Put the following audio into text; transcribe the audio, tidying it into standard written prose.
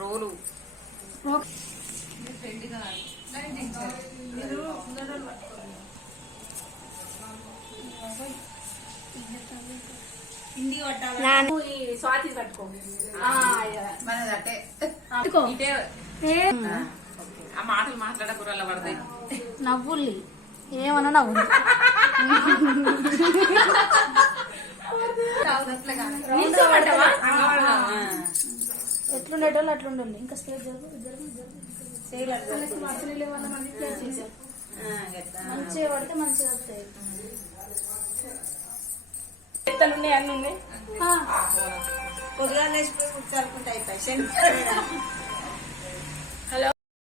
రోలు స్వాతి కట్టుకో మనదటే ఆ మాటలు మాట్లాడకూరలా పడతాయి నవ్వుల్ని ఏమన్నా నవ్వులు ఎట్లుండేటోళ్ళు అట్లుండాలి. ఇంకా స్టేజ్ మంచిగా పడితే మంచిగా వస్తాయి. ఉన్నాయి అన్ని ఉన్నాయి పొద్దుగా లేచిపోయి కుట్టాలనుకుంటే అయిపోయి